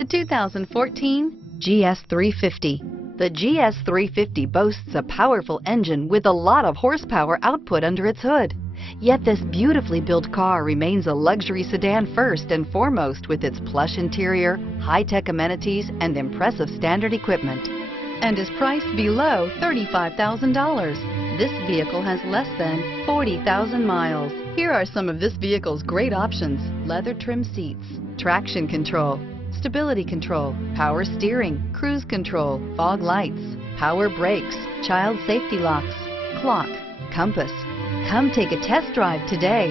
The 2014 GS350. The GS350 boasts a powerful engine with a lot of horsepower output under its hood. Yet this beautifully built car remains a luxury sedan first and foremost with its plush interior, high-tech amenities, and impressive standard equipment, and is priced below $35,000. This vehicle has less than 40,000 miles. Here are some of this vehicle's great options: leather trim seats, traction control, stability control, power steering, cruise control, fog lights, power brakes, child safety locks, clock, compass. Come take a test drive today.